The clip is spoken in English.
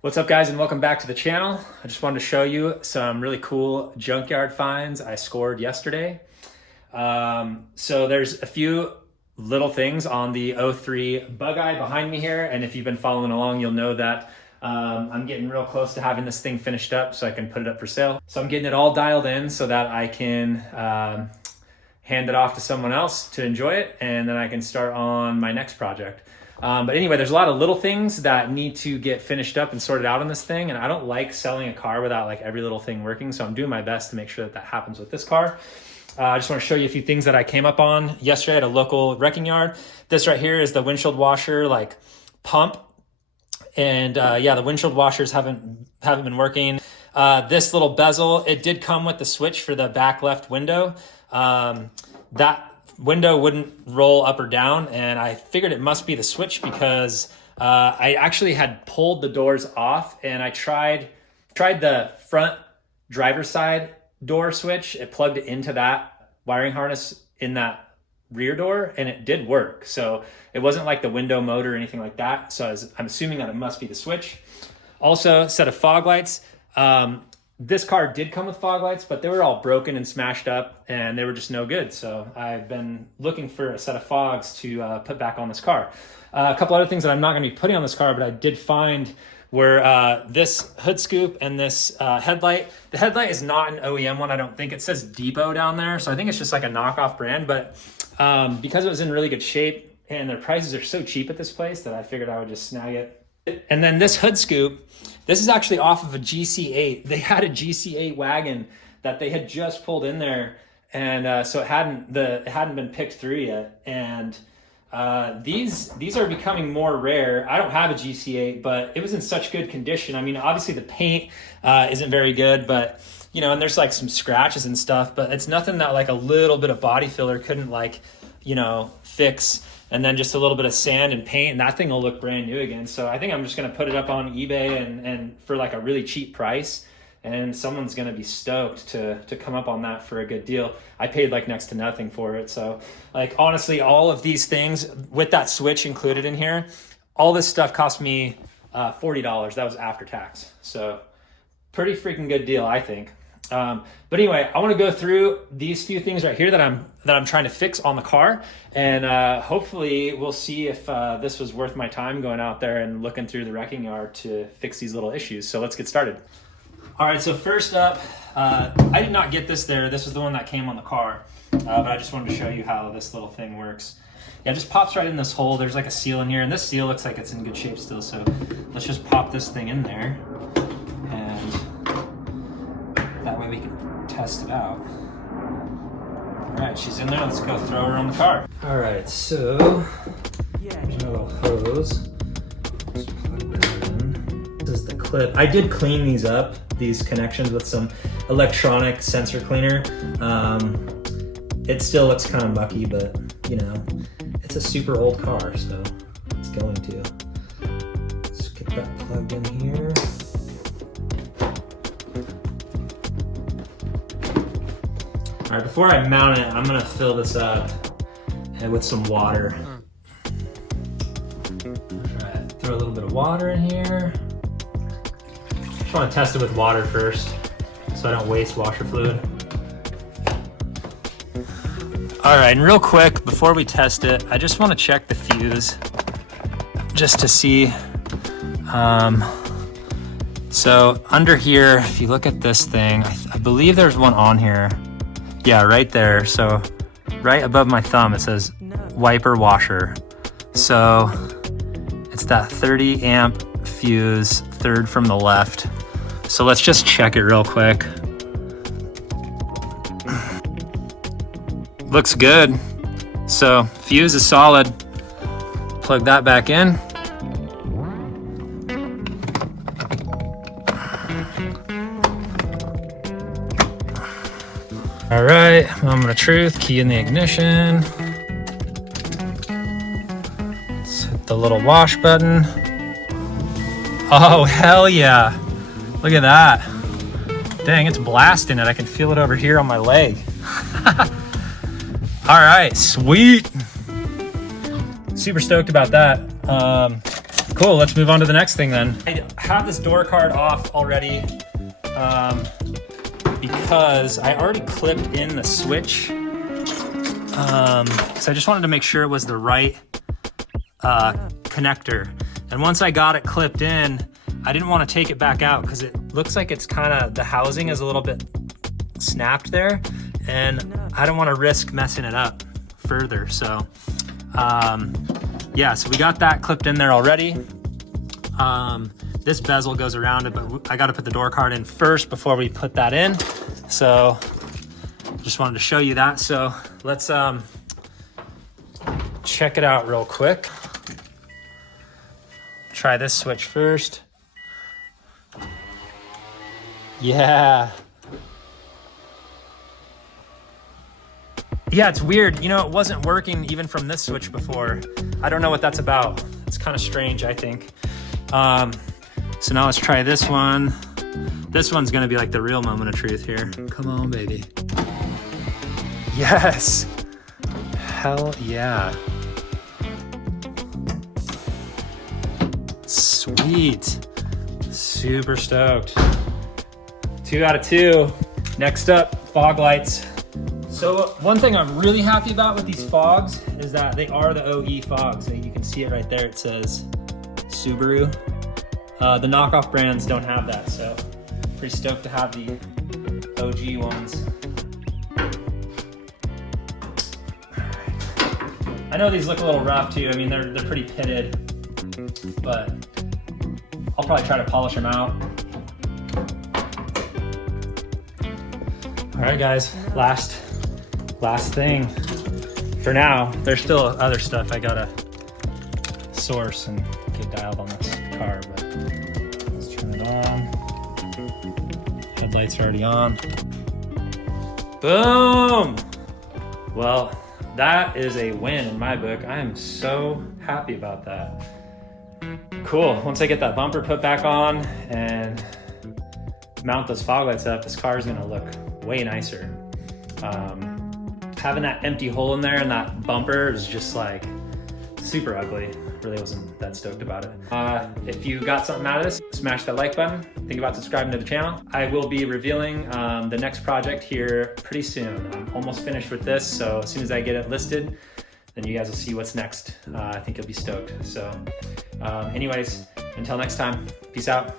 What's up, guys, and welcome back to the channel. I just wanted to show you some really cool junkyard finds I scored yesterday. So there's a few little things on the 03 Bug-Eye behind me here, and if you've been following along, you'll know that I'm getting real close to having this thing finished up so I can put it up for sale. So I'm getting it all dialed in so that I can hand it off to someone else to enjoy it, and then I can start on my next project. But anyway, there's a lot of little things that need to get finished up and sorted out on this thing, and I don't like selling a car without like every little thing working, so I'm doing my best to make sure that that happens with this car. I just want to show you a few things that I came up on yesterday at a local wrecking yard. This right here is the windshield washer like pump, and yeah, the windshield washers haven't been working. This little bezel, it did come with the switch for the back left window. That window wouldn't roll up or down, and I figured it must be the switch because I actually had pulled the doors off, and I tried the front driver's side door switch. It plugged into that wiring harness in that rear door, and it did work. So it wasn't like the window motor or anything like that. So I'm assuming that it must be the switch. Also, a set of fog lights. This car did come with fog lights, but they were all broken and smashed up, and they were just no good. So I've been looking for a set of fogs to put back on this car. A couple other things that I'm not going to be putting on this car, but I did find were this hood scoop and this headlight. The headlight is not an OEM one, I don't think. It says Depot down there, so I think it's just like a knockoff brand. But because it was in really good shape and their prices are so cheap at this place that I figured I would just snag it. And then this hood scoop, this is actually off of a GC8. They had a GC8 wagon that they had just pulled in there, and so it hadn't been picked through yet. And these are becoming more rare. I don't have a GC8, but it was in such good condition. I mean, obviously the paint isn't very good, but you know, and there's like some scratches and stuff, but it's nothing that like a little bit of body filler couldn't like, you know, fix. And then just a little bit of sand and paint, and that thing will look brand new again. So I think I'm just gonna put it up on eBay and for like a really cheap price, and someone's gonna be stoked to come up on that for a good deal. I paid like next to nothing for it. So like honestly, all of these things with that switch included in here, all this stuff cost me $40. That was after tax. So pretty freaking good deal, I think. But anyway, I want to go through these few things right here that I'm trying to fix on the car, and hopefully we'll see if this was worth my time going out there and looking through the wrecking yard to fix these little issues. So let's get started. All right, so first up, I did not get this there. This was the one that came on the car, but I just wanted to show you how this little thing works. Yeah, it just pops right in this hole. There's like a seal in here, and this seal looks like it's in good shape still. So let's just pop this thing in there, and that way we can test it out. All right, she's in there. Let's go throw her on the car. All right, so there's my little hose. Let's plug that in. This is the clip. I did clean these up, these connections, with some electronic sensor cleaner. It still looks kind of mucky, but you know, it's a super old car, so it's going to. Let's get that plugged in here. All right, before I mount it, I'm gonna fill this up with some water. All right, throw a little bit of water in here. Just wanna test it with water first so I don't waste washer fluid. All right, and real quick, before we test it, I just wanna check the fuse just to see. So under here, if you look at this thing, I believe there's one on here. Yeah, right there. So right above my thumb, it says wiper washer. So it's that 30 amp fuse, third from the left. So let's just check it real quick. Looks good. So fuse is solid. Plug that back in. All right, moment of truth, key in the ignition. Let's hit the little wash button. Oh, hell yeah. Look at that. Dang, it's blasting it. I can feel it over here on my leg. All right, sweet. Super stoked about that. Cool, let's move on to the next thing then. I have this door card off already because I already clipped in the switch. So I just wanted to make sure it was the right connector. And once I got it clipped in, I didn't want to take it back out because it looks like it's kind of, the housing is a little bit snapped there, and I don't want to risk messing it up further. So yeah, so we got that clipped in there already. This bezel goes around it, but I got to put the door card in first before we put that in. So just wanted to show you that. So let's check it out real quick. Try this switch first. Yeah. Yeah, it's weird. You know, it wasn't working even from this switch before. I don't know what that's about. It's kind of strange, I think. So now let's try this one. This one's gonna be like the real moment of truth here. Come on, baby. Yes. Hell yeah. Sweet. Super stoked. 2 out of 2. Next up, fog lights. So one thing I'm really happy about with these fogs is that they are the OE fogs. You can see it right there. It says Subaru. The knockoff brands don't have that, so pretty stoked to have the OG ones. I know these look a little rough too. I mean, they're pretty pitted, but I'll probably try to polish them out. All right, guys, last thing for now. There's still other stuff I gotta source and get dialed on this car, but let's turn it on. Headlights are already on. Boom! Well, that is a win in my book. I am so happy about that. Cool, once I get that bumper put back on and mount those fog lights up, this car is gonna look way nicer. Having that empty hole in there and that bumper is just like super ugly. Really wasn't that stoked about it. If you got something out of this, smash that like button. Think about subscribing to the channel. I will be revealing the next project here pretty soon. I'm almost finished with this, so as soon as I get it listed, then you guys will see what's next. I think you'll be stoked. So anyways, until next time, peace out.